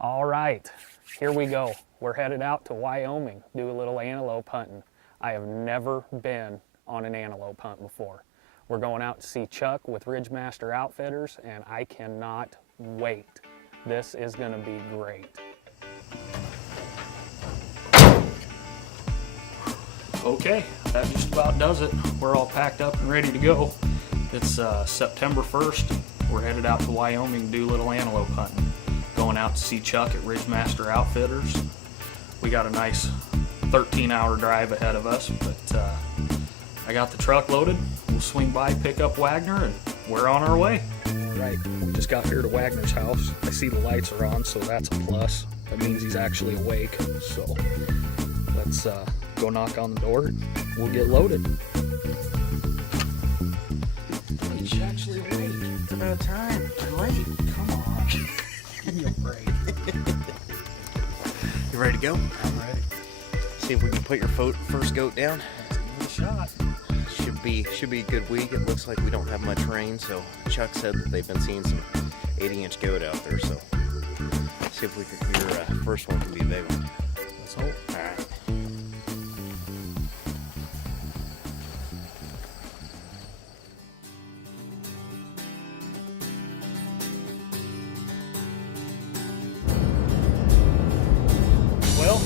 All right, here we go. We're headed out to Wyoming, do a little antelope hunting. I have never been on an antelope hunt before. We're going out to see Chuck with Ridgemaster Outfitters, and I cannot wait. This is gonna be great. Okay, that just about does it. We're all packed up and ready to go. It's September 1st. We're headed out to Wyoming to do a little antelope hunting. Going out to see Chuck at Ridgemaster Outfitters. We got a nice 13-hour drive ahead of us, but I got the truck loaded. We'll swing by, pick up Wagner, and we're on our way. Right, we just got here to Wagner's house. I see the lights are on, so that's a plus. That means he's actually awake, so let's go knock on the door and we'll get loaded. He's actually awake. It's about time. You're late. Come on. Give me a break. You ready to go? I'm ready. See if we can put your first goat down. Let's give it a shot. Should be a good week. It looks like we don't have much rain, so Chuck said that they've been seeing some 80-inch goat out there, so see if your first one can be a big one. Let's hope. All right. Well,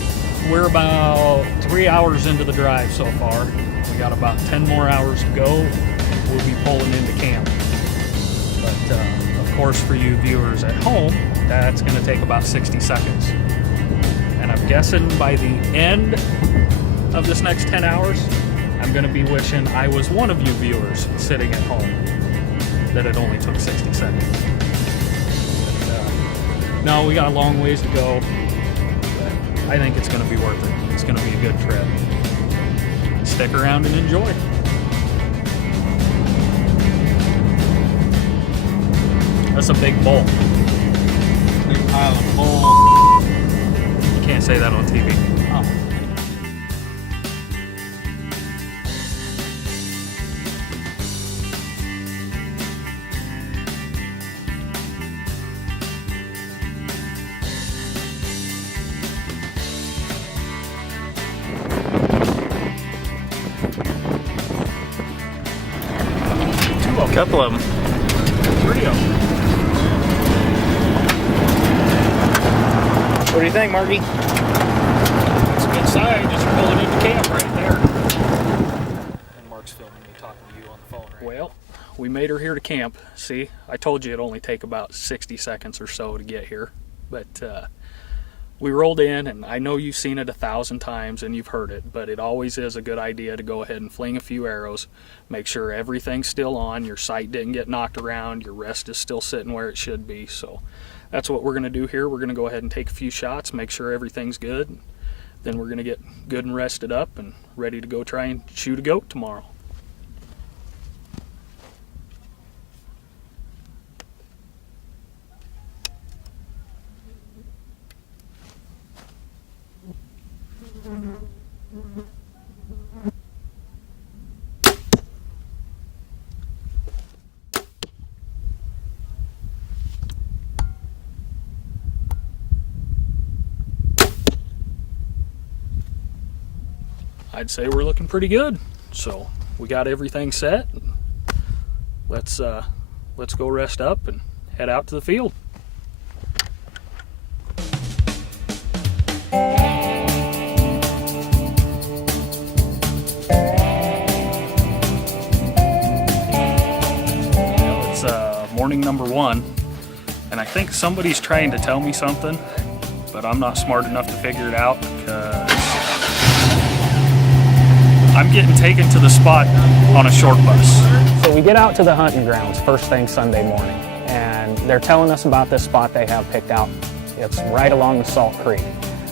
we're about 3 hours into the drive so far. We got about 10 more hours to go. We'll be pulling into camp. But of course, for you viewers at home, that's going to take about 60 seconds. And I'm guessing by the end of this next 10 hours, I'm going to be wishing I was one of you viewers sitting at home, that it only took 60 seconds. But, no, we got a long ways to go. I think it's going to be worth it. It's going to be a good trip. Stick around and enjoy. That's a big bull. Big pile of bull. You can't say that on TV. Oh. A Couple of them. 3 of them. What do you think, Marky? It's a good sign, just pulling into camp right there. And Mark's filming me talking to you on the phone right Well, we made her here to camp. See, I told you it'd only take about 60 seconds or so to get here. But we rolled in, and I know you've seen it 1,000 times and you've heard it, but it always is a good idea to go ahead and fling a few arrows, make sure everything's still on, your sight didn't get knocked around, your rest is still sitting where it should be. So that's what we're going to do here. We're going to go ahead and take a few shots, make sure everything's good. Then we're going to get good and rested up and ready to go try and shoot a goat tomorrow. I'd say we're looking pretty good. So we got everything set. Let's go rest up and head out to the field. Well, it's morning number 1, and I think somebody's trying to tell me something, but I'm not smart enough to figure it out because I'm getting taken to the spot on a short bus. So we get out to the hunting grounds first thing Sunday morning, and they're telling us about this spot they have picked out. It's right along the Salt Creek.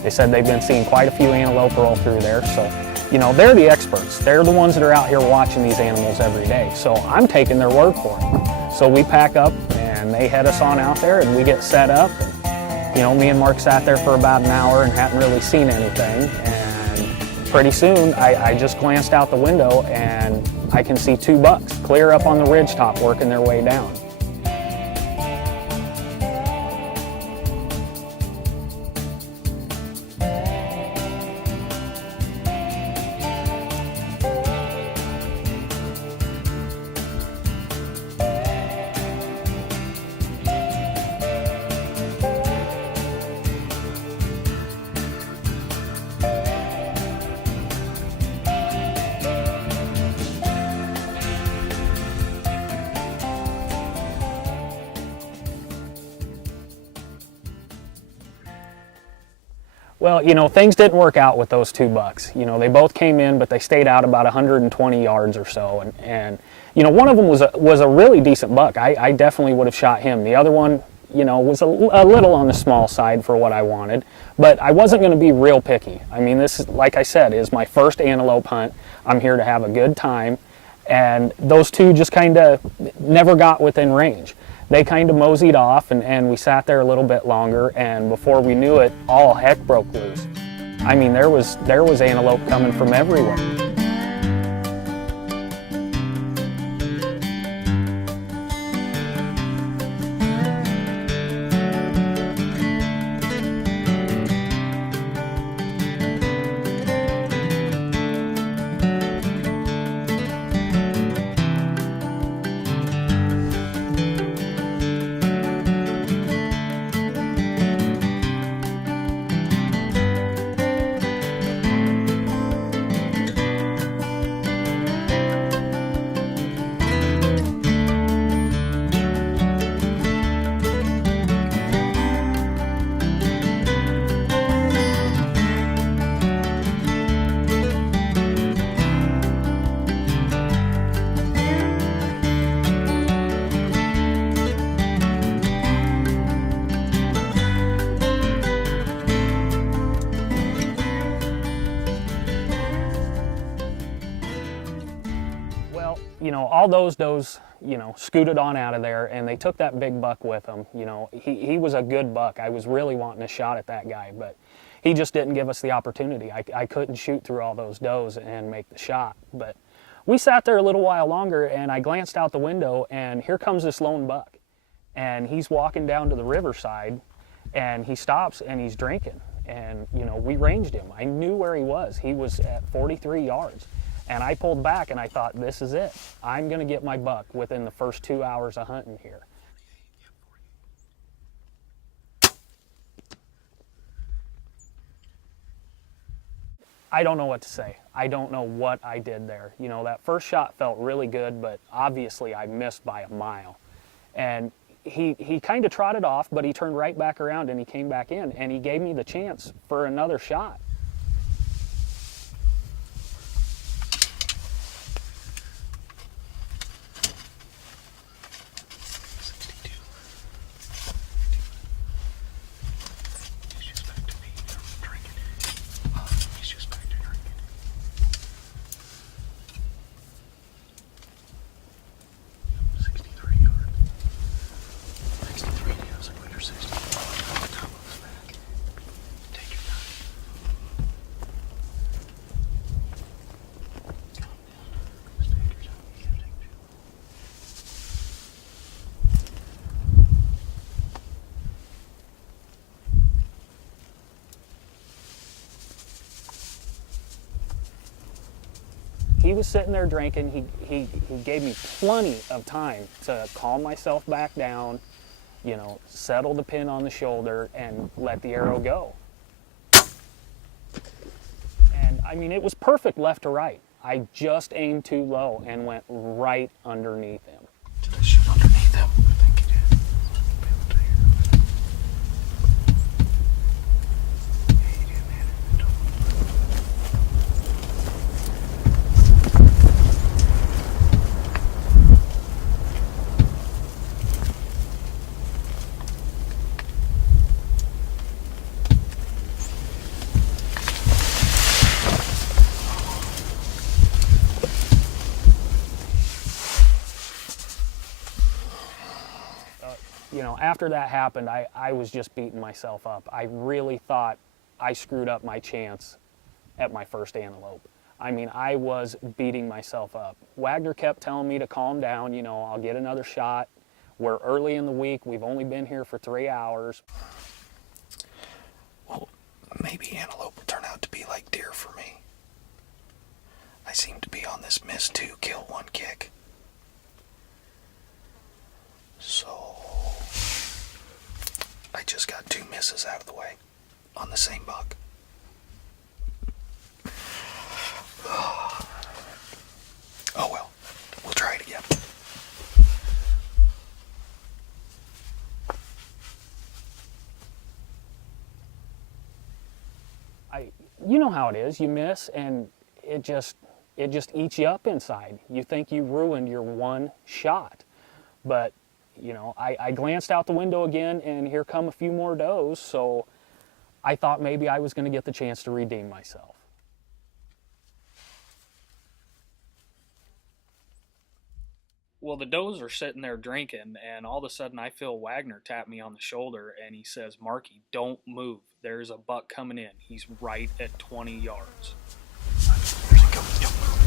They said they've been seeing quite a few antelope roll through there, so you know, they're the experts. They're the ones that are out here watching these animals every day, so I'm taking their word for it. So we pack up and they head us on out there and we get set up. And, you know, me and Mark sat there for about an hour and hadn't really seen anything. And pretty soon I just glanced out the window and I can see 2 bucks clear up on the ridge top working their way down. Well, you know, things didn't work out with those two bucks. You know, they both came in, but they stayed out about 120 yards or so. And you know, one of them was a really decent buck. I definitely would have shot him. The other one, you know, was a little on the small side for what I wanted. But I wasn't going to be real picky. I mean, this, like I said, is my first antelope hunt. I'm here to have a good time. And those two just kind of never got within range. They kind of moseyed off, and we sat there a little bit longer, and before we knew it, all heck broke loose. I mean, there was antelope coming from everywhere. You know, all those does, you know, scooted on out of there, and they took that big buck with them. You know, he was a good buck. I was really wanting a shot at that guy, but he just didn't give us the opportunity. I couldn't shoot through all those does and make the shot. But we sat there a little while longer, and I glanced out the window, and here comes this lone buck. And he's walking down to the riverside, and he stops, and he's drinking. And, you know, we ranged him. I knew where he was. He was at 43 yards. And I pulled back and I thought, this is it. I'm going to get my buck within the first 2 hours of hunting here. I don't know what to say. I don't know what I did there. You know, that first shot felt really good, but obviously I missed by a mile. And he kind of trotted off, but he turned right back around and he came back in and he gave me the chance for another shot. He was sitting there drinking. He gave me plenty of time to calm myself back down, you know, settle the pin on the shoulder and let the arrow go. And I mean, it was perfect left to right. I just aimed too low and went right underneath him. Did I shoot underneath him? I think you did. Yeah, you did, man. You know, after that happened, I was just beating myself up. I really thought I screwed up my chance at my first antelope. I mean, I was beating myself up. Wagner kept telling me to calm down, you know, I'll get another shot. We're early in the week, we've only been here for 3 hours. Well, maybe antelope will turn out to be like deer for me. I seem to be on this miss 2, kill 1 kick. So I just got 2 misses out of the way on the same buck. Oh well, we'll try it again. you know how it is. You miss, and it just eats you up inside. You think you ruined your one shot, but you know, I glanced out the window again, and here come a few more does. So I thought maybe I was going to get the chance to redeem myself. Well, the does are sitting there drinking, and all of a sudden I feel Wagner tap me on the shoulder, and he says, "Marky, don't move. There's a buck coming in. He's right at 20 yards. There's a goat. Don't move.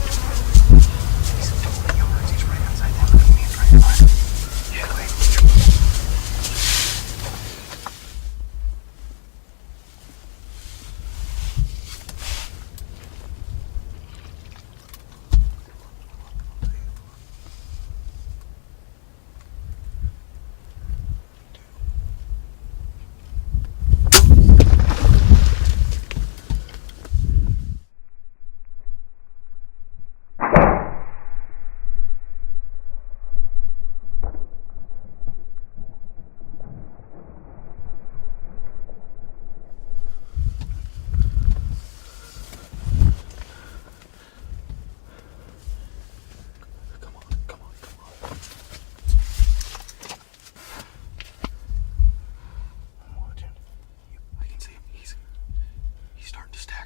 He's at 20 yards. He's right outside that little man trying to find him. Yeah, wait.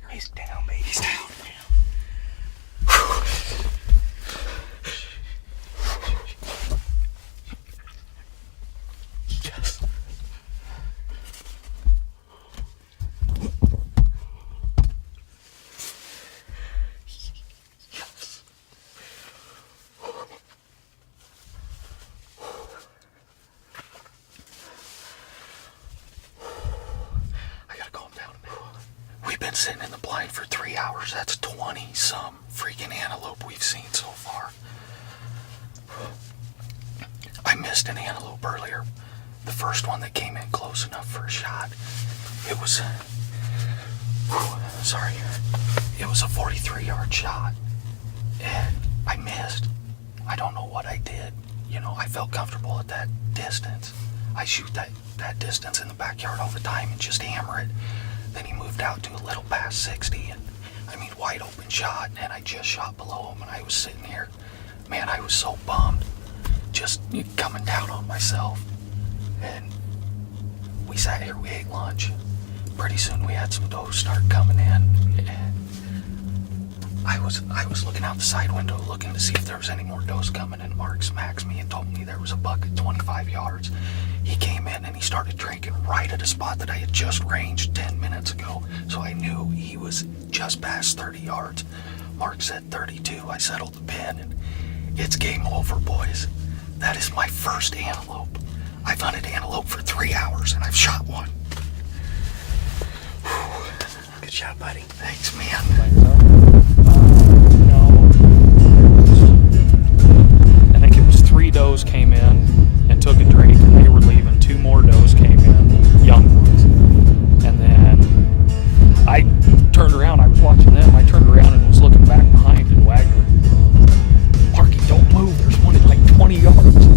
He's down, baby. He's down. Yes. Yes. I gotta calm down a bit. We've been sitting in the blind for 3 hours. That's 20-some freaking antelope we've seen so far. I missed an antelope earlier. The first one that came in close enough for a shot. It was... sorry. It was a 43-yard shot. And I missed. I don't know what I did. You know, I felt comfortable at that distance. I shoot that distance in the backyard all the time and just hammer it. Then he moved out to a little past 60, and I mean, wide open shot, and I just shot below him, and I was sitting here. Man, I was so bummed, just coming down on myself. And we sat here, we ate lunch. Pretty soon we had some does start coming in, and I was looking out the side window looking to see if there was any more does coming, and Mark smacks me and told me there was a buck at 25 yards. He came in and he started drinking right at a spot that I had just ranged 10 minutes ago, so I knew he was just past 30 yards. Mark said 32. I settled the pin, and it's game over, boys. That is my first antelope. I've hunted antelope for 3 hours, and I've shot one. Good shot, buddy. Thanks, man. I think it was 3 does came in and took a drink, and they were leaving. 2 more does came in, young ones. And then I turned around, I was watching them, I turned around and was looking back behind, and Wagner, "Marky, don't move, there's one at like 20 yards.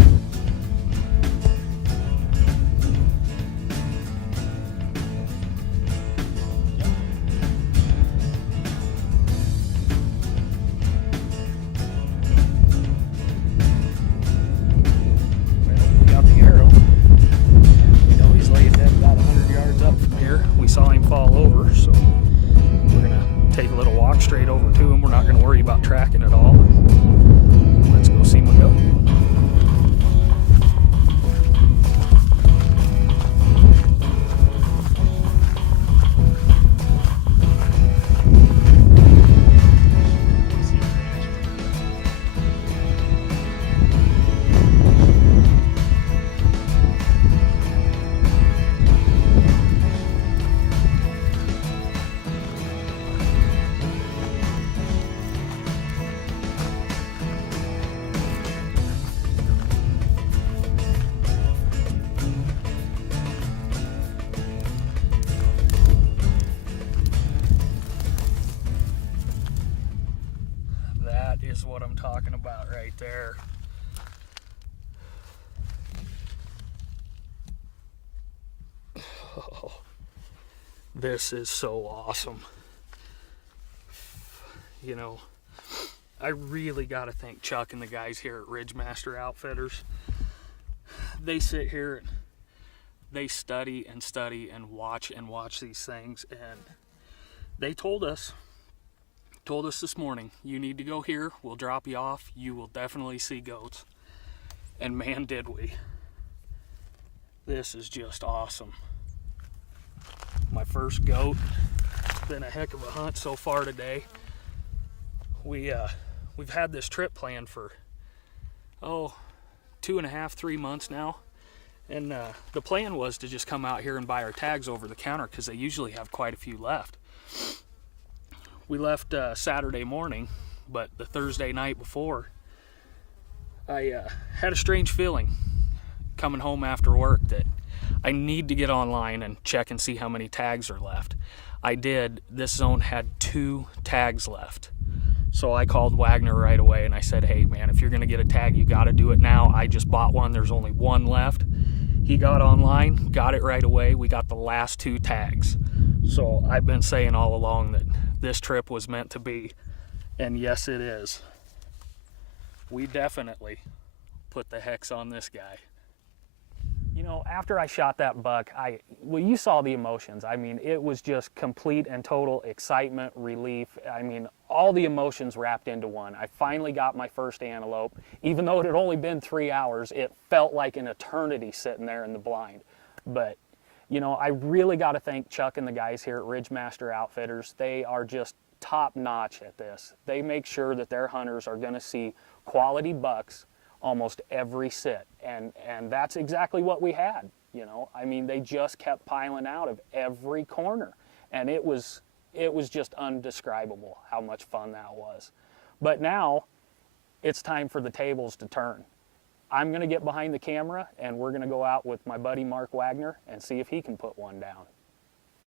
Saw him fall over, so we're gonna take a little walk straight over to him. We're not gonna worry about tracking at all. Let's go see him go. Is what I'm talking about right there. Oh, This is so awesome. You know, I really got to thank Chuck and the guys here at Ridgemaster Outfitters. They sit here and they study and watch these things, and they told us this morning, you need to go here, we'll drop you off, you will definitely see goats. And man, did we. This is just awesome. My first goat. It's been a heck of a hunt so far today. We've had this trip planned for 2.5, 3 months now, and the plan was to just come out here and buy our tags over the counter because they usually have quite a few left. We left Saturday morning, but the Thursday night before, I had a strange feeling coming home after work that I need to get online and check and see how many tags are left. I did. This zone had 2 tags left. So I called Wagner right away and I said, hey man, if you're gonna get a tag, you gotta do it now. I just bought one, there's only 1 left. He got online, got it right away. We got the last 2 tags. So I've been saying all along that this trip was meant to be, and yes it is. We definitely put the hex on this guy. You know, after I shot that buck, well, you saw the emotions. I mean, it was just complete and total excitement, relief. I mean, all the emotions wrapped into one. I finally got my first antelope. Even though it had only been 3 hours, it felt like an eternity sitting there in the blind. But, you know, I really got to thank Chuck and the guys here at Ridgemaster Outfitters. They are just top notch at this. They make sure that their hunters are going to see quality bucks almost every sit, and that's exactly what we had. You know, I mean, they just kept piling out of every corner, and it was just undescribable how much fun that was. But now it's time for the tables to turn. I'm going to get behind the camera and we're going to go out with my buddy Mark Wagner and see if he can put one down.